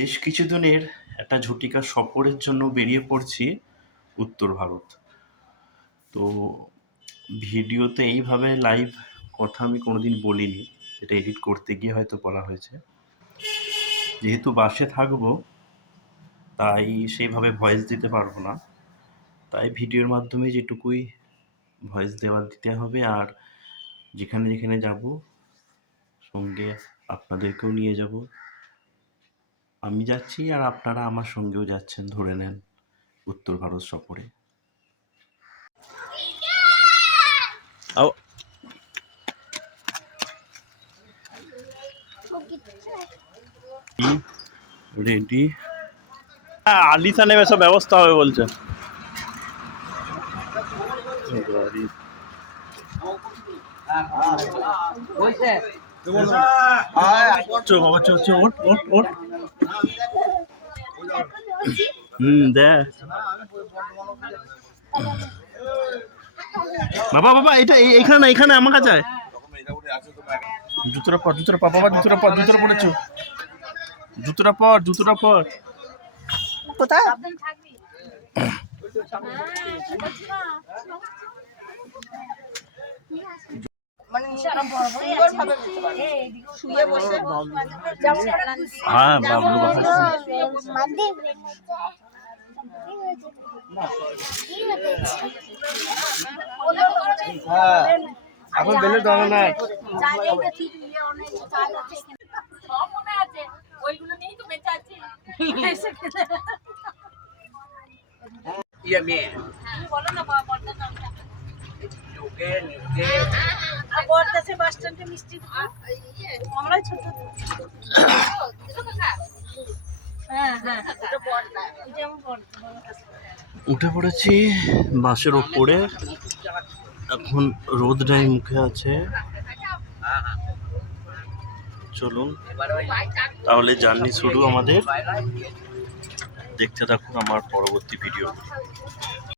বেশ কিছুদিনের একটা ঝটিকা সফরের জন্য বেরিয়ে পড়ছি উত্তর ভারত। তো ভিডিওতে এইভাবে লাইভ কথা আমি কোনোদিন বলিনি, এটা এডিট করতে গিয়ে হয়তো বলা হয়েছে। যেহেতু বাসে থাকবো তাই সেইভাবে ভয়েস দিতে পারবো না, তাই ভিডিওর মাধ্যমে যেটুকুই ভয়েস দিতে হবে। আর যেখানে যেখানে যাব সঙ্গে আপনাদেরকেও নিয়ে যাব। আমি যাচ্ছি আর আপনারা আমার সঙ্গেও যাচ্ছেন, ধরে নেন উত্তর ভারত সফরে। রেডি? আলিশানের সব ব্যবস্থা হবে বলছে। গাড়ি চো বাবা, চো চো, ওঠ ওঠ ওঠ। দেখ বাবা, বাবা এটা এখানে না, এখানে আমার কাছে আয়। জুতোটা পর, জুতোটা পর বাবা, জুতোটা পর, জুতোটা পরেছো, জুতোটা পর, জুতোটা পর। কোথায় মানে সুন্দরভাবে শুয়ে বসে হ্যাঁ বাবলু বাবা, এখন বেলে দাও না। উঠে পড়েছি বাসের ওপরে, এখন রোদটাই মুখে আছে। চলুন তাহলে জার্নি শুরু আমাদের। দেখতে থাকুন আমার পরবর্তী ভিডিও।